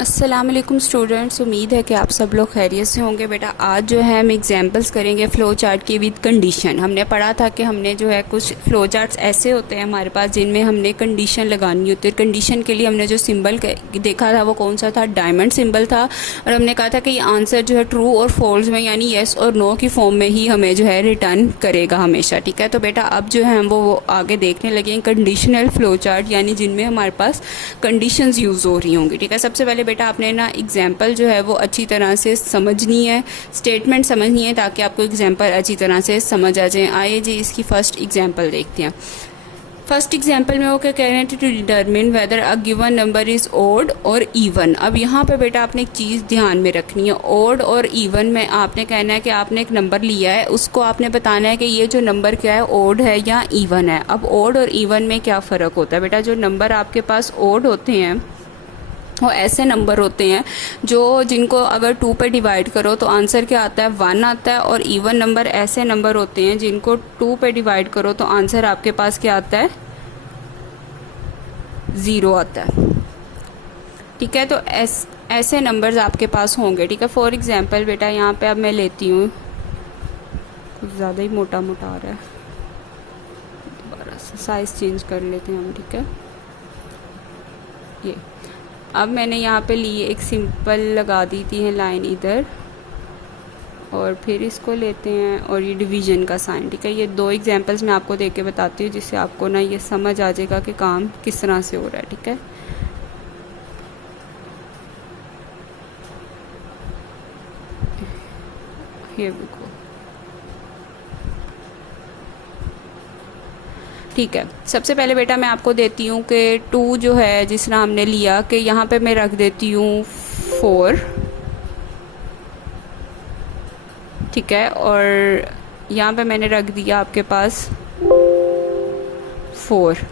अस्सलाम वालेकुम स्टूडेंट्स, उम्मीद है कि आप सब लोग खैरियत से होंगे। बेटा आज जो है हम एग्जांपल्स करेंगे फ़्लो चार्ट की विद कंडीशन। हमने पढ़ा था कि हमने जो है कुछ फ़्लो चार्ट्स ऐसे होते हैं हमारे पास जिनमें हमने कंडीशन लगानी होती है। कंडीशन के लिए हमने जो सिंबल देखा था वो कौन सा था, डायमंड सिंबल था। और हमने कहा था कि ये आंसर जो है ट्रू और फॉल्स में यानी येस और नो की फॉर्म में ही हमें जो है रिटर्न करेगा हमेशा। ठीक है, तो बेटा अब जो है हम वो आगे देखने लगे कंडीशनल फ़्लो चार्ट यानी जिनमें हमारे पास कंडीशंस यूज़ हो रही होंगी। ठीक है, सबसे पहले बेटा आपने ना एग्जाम्पल जो है वो अच्छी तरह से समझनी है, स्टेटमेंट समझनी है ताकि आपको एग्जाम्पल अच्छी तरह से समझ आ जाए। आइए जी इसकी फर्स्ट एग्जाम्पल देखते हैं। फर्स्ट एग्जाम्पल में वो क्या कह रहे हैं, to determine whether a given number is odd और इवन। अब यहाँ पे बेटा आपने एक चीज़ ध्यान में रखनी है, ओड और इवन में आपने कहना है कि आपने एक नंबर लिया है, उसको आपने बताना है कि ये जो नंबर क्या है, ओड है या इवन है। अब ओड और इवन में क्या फ़र्क होता है बेटा, जो नंबर आपके पास ओड होते हैं वो ऐसे नंबर होते हैं जो जिनको अगर 2 पे डिवाइड करो तो आंसर क्या आता है, 1 आता है। और इवन नंबर ऐसे नंबर होते हैं जिनको 2 पे डिवाइड करो तो आंसर आपके पास क्या आता है, 0 आता है। ठीक है, तो ऐसे नंबर्स आपके पास होंगे। ठीक है, फॉर एग्जांपल बेटा यहाँ पे अब मैं लेती हूँ, कुछ ज़्यादा ही मोटा मोटा आ रहा है, दोबारा से साइज़ चेंज कर लेते हैं हम। ठीक है, ये अब मैंने यहाँ पे ली एक सिंपल लगा दी थी है लाइन इधर, और फिर इसको लेते हैं और ये डिवीज़न का साइन। ठीक है, ये 2 एग्जांपल्स मैं आपको देके बताती हूँ जिससे आपको ना ये समझ आ जाएगा कि काम किस तरह से हो रहा है। ठीक है, ये देखो। ठीक है, सबसे पहले बेटा मैं आपको देती हूँ कि 2 जो है जिस तरह हमने लिया कि यहाँ पे मैं रख देती हूँ 4। ठीक है, और यहाँ पे मैंने रख दिया आपके पास 4,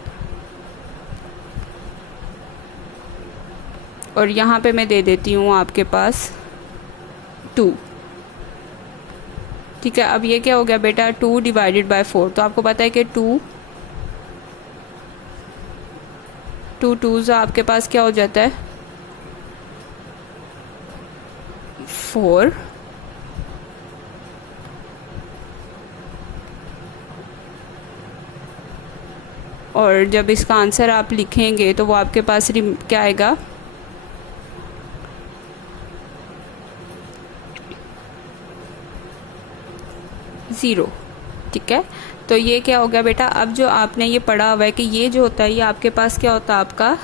और यहाँ पे मैं दे देती हूँ आपके पास 2। ठीक है, अब ये क्या हो गया बेटा, 2 डिवाइडेड बाय 4। तो आपको पता है कि 2 2 आपके पास क्या हो जाता है, 4। और जब इसका आंसर आप लिखेंगे तो वो आपके पास क्या आएगा, 0। ठीक है, तो ये क्या हो गया बेटा, अब जो आपने ये पढ़ा हुआ है कि ये जो होता है ये आपके पास क्या होता है, आपका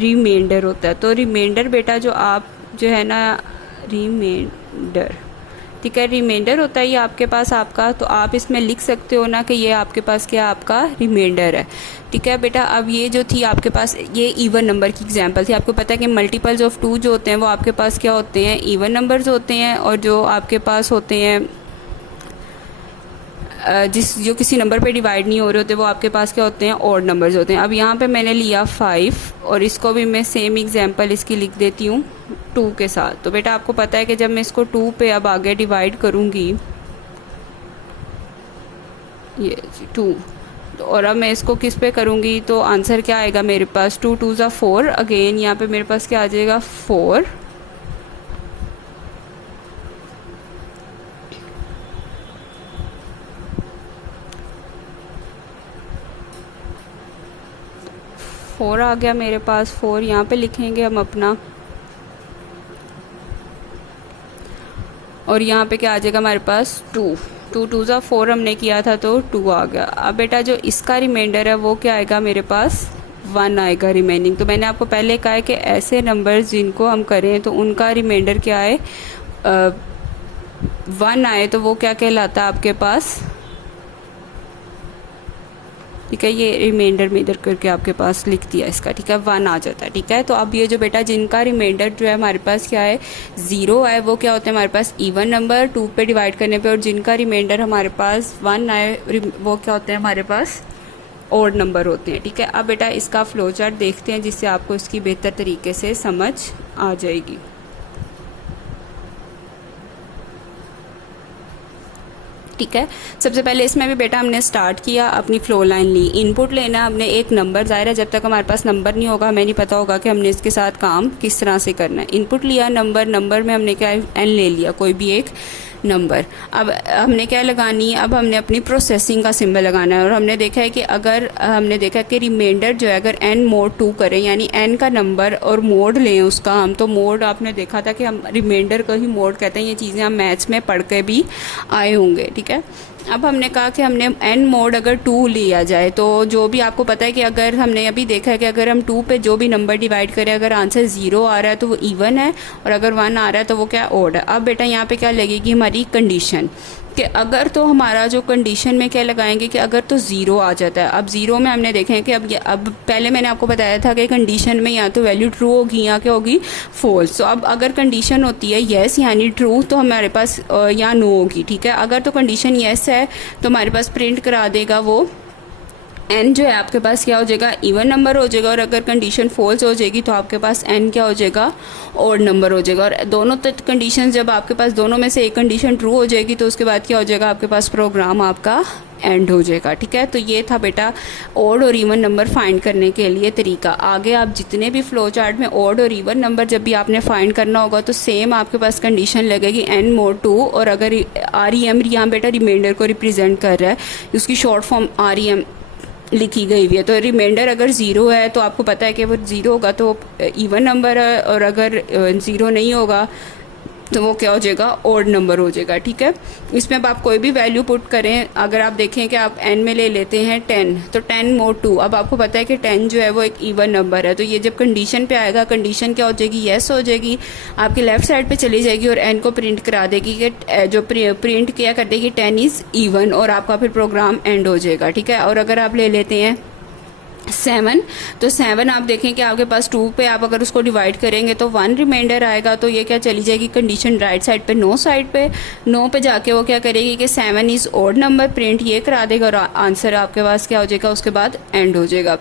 रिमाइंडर होता है। तो रिमाइंडर बेटा जो आप जो है ना, रिमाइंडर, ठीक है, रिमाइंडर होता है ये आपके पास आपका, तो आप इसमें लिख सकते हो ना कि ये आपके पास क्या आपका रिमाइंडर है। ठीक है बेटा, अब ये जो थी आपके पास ये इवन नंबर की एग्जांपल थी। आपको पता है कि मल्टीपल्स ऑफ 2 जो होते हैं वो आपके पास क्या होते हैं, इवन नंबर्स होते हैं, और जो आपके पास होते हैं जो किसी नंबर पे डिवाइड नहीं हो रहे होते वो आपके पास क्या होते हैं, ऑड नंबर्स होते हैं। अब यहाँ पे मैंने लिया 5 और इसको भी मैं सेम एग्जांपल इसकी लिख देती हूँ 2 के साथ। तो बेटा आपको पता है कि जब मैं इसको 2 पे अब आगे डिवाइड करूँगी, ये 2, तो और अब मैं इसको किस पे करूँगी तो आंसर क्या आएगा मेरे पास, 2 2 ज़ा 4। अगेन यहाँ पे मेरे पास क्या आ जाएगा, 4। फोर आ गया मेरे पास, 4 यहाँ पे लिखेंगे हम अपना, और यहाँ पे क्या आ जाएगा हमारे पास, 2 2 2 ज़ा 4 हमने किया था तो 2 आ गया। अब बेटा जो इसका रिमाइंडर है वो क्या आएगा मेरे पास, 1 आएगा रिमेनिंग। तो मैंने आपको पहले कहा है कि ऐसे नंबर्स जिनको हम करें तो उनका रिमाइंडर क्या है, 1 आए तो वो क्या कहलाता है आपके पास। ठीक है, ये रिमाइंडर में इधर करके आपके पास लिख दिया इसका। ठीक है, 1 आ जाता है। ठीक है, तो अब ये जो बेटा जिनका रिमाइंडर जो है हमारे पास क्या है, 0 है, वो क्या होते हैं हमारे पास इवन नंबर 2 पे डिवाइड करने पे, और जिनका रिमाइंडर हमारे पास 1 आए वो क्या होते हैं हमारे पास, ऑड नंबर होते हैं। ठीक है, अब बेटा इसका फ्लो चार्ट देखते हैं जिससे आपको इसकी बेहतर तरीके से समझ आ जाएगी। ठीक है। सबसे पहले इसमें भी बेटा हमने स्टार्ट किया, अपनी फ्लो लाइन ली, इनपुट लेना हमने एक नंबर, ज़ाहिर है जब तक हमारे पास नंबर नहीं होगा हमें नहीं पता होगा कि हमने इसके साथ काम किस तरह से करना है। इनपुट लिया नंबर में हमने क्या एन ले लिया, कोई भी एक नंबर। अब हमने क्या लगानी है, अब हमने अपनी प्रोसेसिंग का सिंबल लगाना है। और हमने देखा है कि अगर हमने देखा कि रिमाइंडर जो है अगर n मोड 2 करें, यानी n का नंबर और मोड लें उसका हम, तो मोड आपने देखा था कि हम रिमाइंडर को ही मोड कहते हैं। ये चीज़ें हम मैथ्स में पढ़ के भी आए होंगे, ठीक है। अब हमने कहा कि हमने n मोड अगर 2 लिया जाए तो जो भी आपको पता है कि अगर हमने अभी देखा है कि अगर हम 2 पे जो भी नंबर डिवाइड करें, अगर आंसर 0 आ रहा है तो वो इवन है, और अगर 1 आ रहा है तो वो क्या ऑड है। अब बेटा यहाँ पे क्या लगेगी हमारी कंडीशन, कि अगर तो हमारा जो कंडीशन में क्या लगाएंगे कि अगर तो 0 आ जाता है। अब 0 में हमने देखे हैं कि अब पहले मैंने आपको बताया था कि कंडीशन में या तो वैल्यू ट्रू होगी या क्या होगी, फॉल्स। तो अब अगर कंडीशन होती है येस यानी ट्रू तो हमारे पास या नो होगी, ठीक है। अगर तो कंडीशन येस है तो हमारे पास प्रिंट करा देगा वो n जो है आपके पास क्या हो जाएगा, इवन नंबर हो जाएगा। और अगर कंडीशन फॉल्स हो जाएगी तो आपके पास n क्या हो जाएगा, ऑड नंबर हो जाएगा। और दोनों कंडीशन जब आपके पास दोनों में से एक कंडीशन ट्रू हो जाएगी तो उसके बाद क्या हो जाएगा, आपके पास प्रोग्राम आपका एंड हो जाएगा, ठीक है। तो ये था बेटा ऑड और इवन नंबर फाइंड करने के लिए तरीका। आगे आप जितने भी फ्लो चार्ट में ऑड और इवन नंबर जब भी आपने फाइंड करना होगा तो सेम आपके पास कंडीशन लगेगी n मोड 2। और अगर REM यहाँ बेटा रिमाइंडर को रिप्रेजेंट कर रहा है, उसकी शॉर्ट फॉर्म REM लिखी गई हुई है। तो रिमाइंडर अगर 0 है तो आपको पता है कि वो 0 होगा तो इवन नंबर है, और अगर 0 नहीं होगा तो वो क्या हो जाएगा, ऑड नंबर हो जाएगा, ठीक है। इसमें अब आप कोई भी वैल्यू पुट करें, अगर आप देखें कि आप n में ले लेते हैं 10, तो 10 मोड 2। अब आपको पता है कि 10 जो है वो एक इवन नंबर है, तो ये जब कंडीशन पे आएगा, कंडीशन क्या हो जाएगी, येस हो जाएगी, आपकी लेफ्ट साइड पे चली जाएगी और n को प्रिंट करा देगी कि जो प्रिंट किया कर देगी 10 इज़ इवन, और आपका फिर प्रोग्राम एंड हो जाएगा, ठीक है। और अगर आप ले लेते हैं 7, तो 7 आप देखें कि आपके पास 2 पे आप अगर उसको डिवाइड करेंगे तो 1 रिमाइंडर आएगा, तो ये क्या चली जाएगी कंडीशन राइट साइड पे, नो साइड पे। नो पे जाके वो क्या करेगी कि 7 इज़ ऑड नंबर, प्रिंट ये करा देगा और आंसर आपके पास क्या हो जाएगा, उसके बाद एंड हो जाएगा।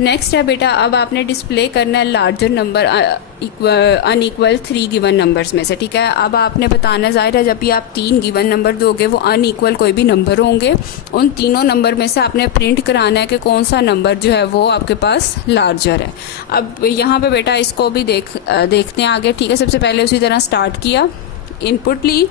नेक्स्ट है बेटा, अब आपने डिस्प्ले करना है larger number unequal 3 given numbers में से, ठीक है। अब आपने बताना, ज़ाहिर है जब भी आप 3 गिवन नंबर दोगे वो अनइक्वल कोई भी नंबर होंगे, उन तीनों नंबर में से आपने प्रिंट कराना है कि कौन सा नंबर जो है वो आपके पास लार्जर है। अब यहाँ पे बेटा इसको भी देखते हैं आगे, ठीक है। सबसे पहले उसी तरह स्टार्ट किया, इनपुट ली,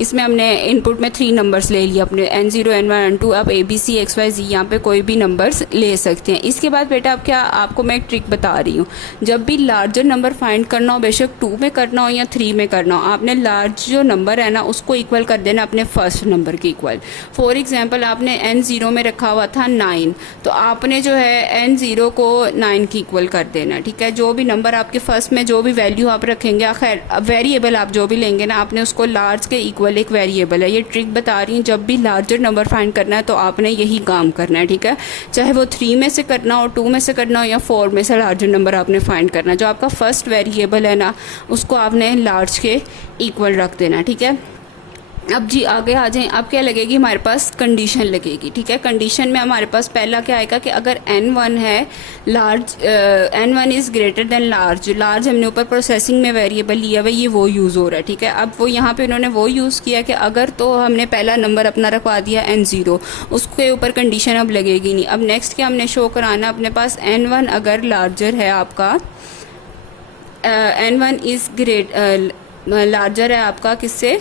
इसमें हमने इनपुट में 3 नंबर्स ले लिए अपने n0 n1 n2। अब ABC XYZ यहाँ पे कोई भी नंबर्स ले सकते हैं। इसके बाद बेटा अब क्या, आपको मैं एक ट्रिक बता रही हूँ, जब भी लार्जर नंबर फाइंड करना हो, बेशक 2 में करना हो या 3 में करना हो, आपने लार्ज जो नंबर है ना उसको इक्वल कर देना अपने फर्स्ट नंबर के इक्वल। फॉर एग्जाम्पल आपने n0 में रखा हुआ था 9, तो आपने जो है n0 को 9 की इक्वल कर देना, ठीक है। जो भी नंबर आपके फर्स्ट में जो भी वैल्यू आप रखेंगे, खैर वेरिएबल आप जो भी लेंगे ना, आपने उसको लार्ज के इक्वल एक वेरिएबल है। ये ट्रिक बता रही हूँ, जब भी लार्जर नंबर फाइंड करना है तो आपने यही काम करना है, ठीक है। चाहे वो 3 में से करना हो, 2 में से करना हो या 4 में से लार्जर नंबर आपने फाइंड करना है। जो आपका फर्स्ट वेरिएबल है ना उसको आपने लार्ज के इक्वल रख देना, ठीक है। अब जी आगे आ जाएं, अब क्या लगेगी, हमारे पास कंडीशन लगेगी, ठीक है। कंडीशन में हमारे पास पहला क्या आएगा कि अगर n1 है large, n1 is greater than large. Large हमने ऊपर प्रोसेसिंग में वेरिएबल लिया हुआ, ये वो यूज़ हो रहा है, ठीक है। अब वो यहाँ पे उन्होंने वो यूज़ किया कि अगर तो हमने पहला नंबर अपना रखवा दिया n0, उसके ऊपर कंडीशन अब लगेगी नहीं। अब नेक्स्ट क्या हमने शो कराना, अपने पास n1 अगर लार्जर है आपका, n1 इज़ लार्जर है आपका किससे,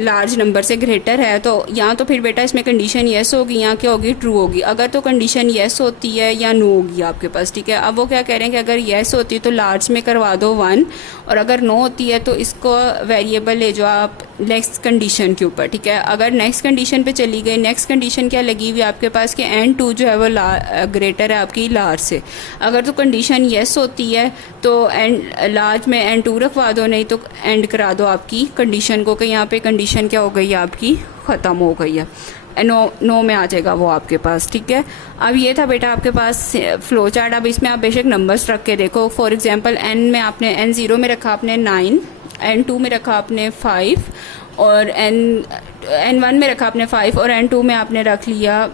लार्ज नंबर से ग्रेटर है, तो यहाँ तो फिर बेटा इसमें कंडीशन येस होगी, यहाँ क्या होगी, ट्रू होगी। अगर तो कंडीशन येस होती है या नो होगी आपके पास, ठीक है। अब वो क्या कह रहे हैं कि अगर येस होती है तो लार्ज में करवा दो 1, और अगर नो होती है तो इसको वेरिएबल ले जाओ आप नेक्स्ट कंडीशन के ऊपर, ठीक है। अगर नेक्स्ट कंडीशन पे चली गई, नेक्स्ट कंडीशन क्या लगी हुई आपके पास कि n2 जो है वो ग्रेटर है आपकी लार्ज से। अगर तो कंडीशन येस होती है तो लार्ज में n2 रखवा दो, नहीं तो एंड करा दो आपकी कंडीशन को कि यहाँ पे कंडीशन क्या हो गई है आपकी, ख़त्म हो गई है, नो में आ जाएगा वो आपके पास, ठीक है। अब ये था बेटा आपके पास फ्लो चार्ट। अब इसमें आप बेशक नंबर्स रख के देखो, फॉर एग्जांपल n में आपने n0 में रखा आपने 9, n2 में रखा आपने 5, और n1 में रखा आपने 5, और n2 में आपने रख लिया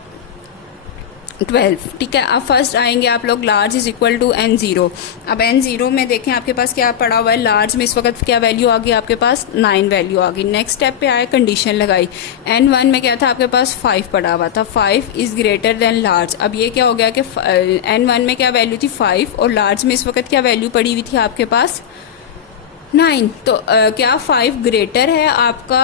12, ठीक है। अब फर्स्ट आएंगे आप लोग, large is equal to n0। अब n0 में देखें आपके पास क्या पड़ा हुआ है, लार्ज में इस वक्त क्या वैल्यू आ गई आपके पास, 9 वैल्यू आ गई। नेक्स्ट स्टेप पे आए, कंडीशन लगाई, n1 में क्या था आपके पास 5 पड़ा हुआ था, 5 इज़ ग्रेटर देन लार्ज। अब ये क्या हो गया कि n1 में क्या वैल्यू थी 5 और लार्ज में इस वक्त क्या वैल्यू पड़ी हुई थी आपके पास 9। तो क्या 5 ग्रेटर है आपका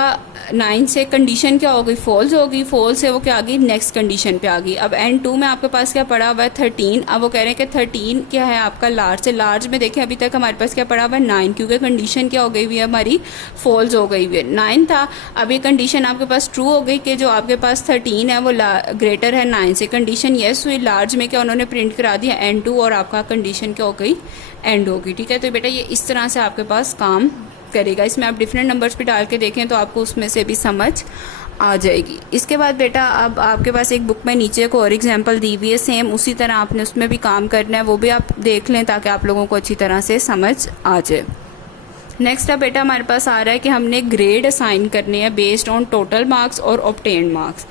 9 से, कंडीशन क्या हो गई, फॉल्स हो गई, फॉल्स से वो क्या आ गई, नेक्स्ट कंडीशन पे आ गई। अब n2 में आपके पास क्या पड़ा हुआ है 13। अब वो कह रहे हैं कि 13 क्या है आपका लार्ज से, लार्ज में देखें अभी तक हमारे पास क्या पड़ा हुआ है 9, क्योंकि कंडीशन क्या हो गई हुई है हमारी, फॉल्स हो गई हुई है। 9 था, अब ये कंडीशन आपके पास ट्रू हो गई कि जो आपके पास 13 है वो ग्रेटर है 9 से, कंडीशन येस हुई। लार्ज में क्या उन्होंने प्रिंट करा दिया n2 और आपका कंडीशन क्या हो गई, एंड होगी, ठीक है। तो बेटा ये इस तरह से आपके पास काम करेगा। इसमें आप डिफरेंट नंबर्स पे डाल के देखें तो आपको उसमें से भी समझ आ जाएगी। इसके बाद बेटा अब आपके पास एक बुक में नीचे को और एग्जांपल दी हुई है, सेम उसी तरह आपने उसमें भी काम करना है, वो भी आप देख लें ताकि आप लोगों को अच्छी तरह से समझ आ जाए। नेक्स्ट अब बेटा हमारे पास आ रहा है कि हमने ग्रेड असाइन करने हैं बेस्ड ऑन टोटल मार्क्स और ऑब्टेन्ड मार्क्स।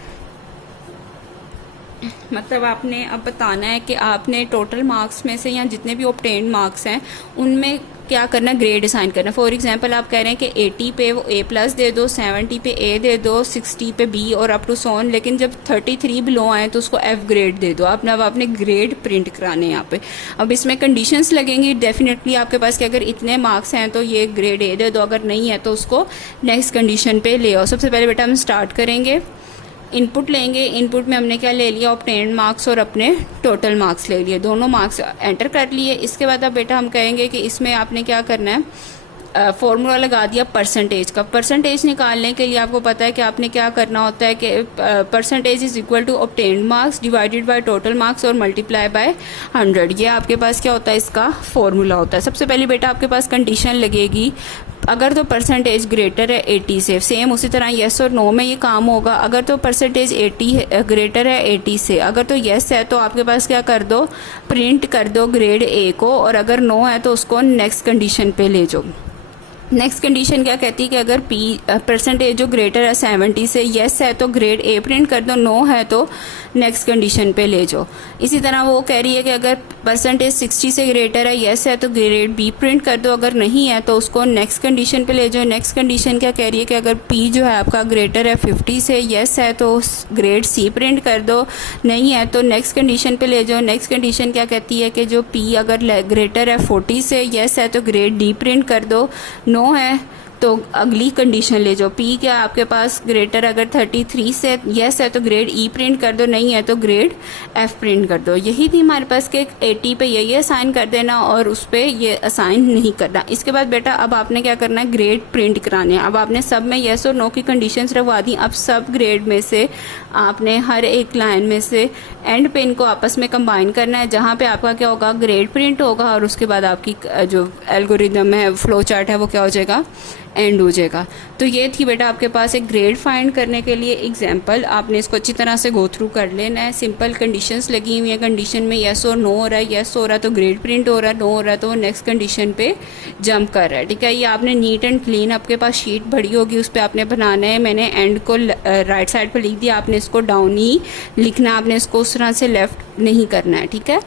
मतलब आपने अब बताना है कि आपने टोटल मार्क्स में से या जितने भी ऑब्टेन्ड मार्क्स हैं उनमें क्या करना, ग्रेड असाइन करना। फॉर एग्जांपल आप कह रहे हैं कि 80 पे वो A+ दे दो, 70 पे A दे दो, 60 पे B और अप टू सोन, लेकिन जब 33 बिलो आए तो उसको F ग्रेड दे दो। अब आपने ग्रेड प्रिंट कराने यहाँ पे। अब इसमें कंडीशंस लगेंगी डेफिनेटली आपके पास कि अगर इतने मार्क्स हैं तो ये ग्रेड A दे दो, अगर नहीं है तो उसको नेक्स्ट कंडीशन पे ले आओ। सबसे पहले बेटा हम स्टार्ट करेंगे, इनपुट लेंगे। इनपुट में हमने क्या ले लिया, ऑब्टेन्ड मार्क्स और अपने टोटल मार्क्स ले लिए, दोनों मार्क्स एंटर कर लिए। इसके बाद अब बेटा हम कहेंगे कि इसमें आपने क्या करना है, फॉर्मूला लगा दिया परसेंटेज का। परसेंटेज निकालने के लिए आपको पता है कि आपने क्या करना होता है कि percentage is equal to obtained marks divided by total marks और मल्टीप्लाई बाय 100। ये आपके पास क्या होता है, इसका फॉर्मूला होता है। सबसे पहले बेटा आपके पास कंडीशन लगेगी, अगर तो परसेंटेज ग्रेटर है 80 से, सेम उसी तरह येस और नो में ये काम होगा। अगर तो परसेंटेज 80 ग्रेटर है 80 से, अगर तो येस है तो आपके पास क्या कर दो, प्रिंट कर दो ग्रेड A को, और अगर नो है तो उसको नेक्स्ट कंडीशन पे ले जाओ। नेक्स्ट कंडीशन क्या कहती है कि अगर परसेंटेज जो ग्रेटर है 70 से, येस है तो ग्रेड A प्रिंट कर दो, नो है तो नेक्स्ट कंडीशन पे ले जाओ। इसी तरह वो कह रही है कि अगर परसेंटेज 60 से ग्रेटर है, येस है तो ग्रेड B प्रिंट कर दो, अगर नहीं है तो उसको नेक्स्ट कंडीशन पे ले जाओ। नेक्स्ट कंडीशन क्या कह रही है कि अगर P जो है आपका ग्रेटर है 50 से, येस है तो ग्रेड C प्रिंट कर दो, नहीं है तो नेक्स्ट कंडीशन पे ले जाओ। नेक्स्ट कंडीशन क्या कहती है कि जो P अगर ग्रेटर है 40 से, येस है तो ग्रेड D प्रिंट कर दो, नो है तो अगली कंडीशन ले जाओ। P क्या आपके पास ग्रेटर अगर 33 से, येस है तो ग्रेड E प्रिंट कर दो, नहीं है तो ग्रेड F प्रिंट कर दो। यही थी हमारे पास कि 80 पे ये असाइन कर देना और उस पर ये असाइन नहीं करना। इसके बाद बेटा अब आपने क्या करना है, ग्रेड प्रिंट कराने। अब आपने सब में येस और नो की कंडीशंस रखवा दी। अब सब ग्रेड में से आपने हर एक लाइन में से एंड पे इनको आपस में कंबाइन करना है, जहाँ पे आपका क्या होगा, ग्रेड प्रिंट होगा और उसके बाद आपकी जो एल्गोरिदम है, फ्लो चार्ट है, वो क्या हो जाएगा, एंड हो जाएगा। तो ये थी बेटा आपके पास एक ग्रेड फाइंड करने के लिए एग्जांपल। आपने इसको अच्छी तरह से गो थ्रू कर लेना है। सिंपल कंडीशंस लगी हुई हैं, कंडीशन में येस और नो हो रहा है, येस हो रहा है तो ग्रेड प्रिंट हो रहा है, नो हो रहा है तो नेक्स्ट कंडीशन पे जंप कर रहा है, ठीक है। ये आपने नीट एंड क्लीन आपके पास शीट भरी होगी, उस पर आपने बनाना है। मैंने एंड को राइट साइड पर लिख दिया, आपने इसको डाउन ही लिखना, आपने इसको उस तरह से लेफ्ट नहीं करना है, ठीक है।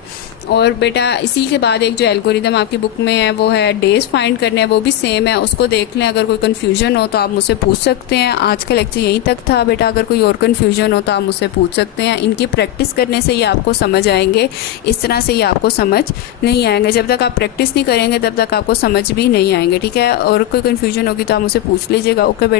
और बेटा इसी के बाद एक जो एल्गोरिदम आपकी बुक में है वो है डेज फाइंड करने हैं, वो भी सेम है, उसको देख लें। अगर कोई कन्फ्यूजन हो तो आप मुझसे पूछ सकते हैं। आज का लेक्चर यहीं तक था बेटा, अगर कोई और कन्फ्यूजन हो तो आप मुझसे पूछ सकते हैं। इनकी प्रैक्टिस करने से ये आपको समझ आएंगे, इस तरह से ये आपको समझ नहीं आएंगे। जब तक आप प्रैक्टिस नहीं करेंगे तब तक आपको समझ भी नहीं आएंगे, ठीक है। और कोई कन्फ्यूजन होगी तो आप मुझसे पूछ लीजिएगा। ओके बेटा।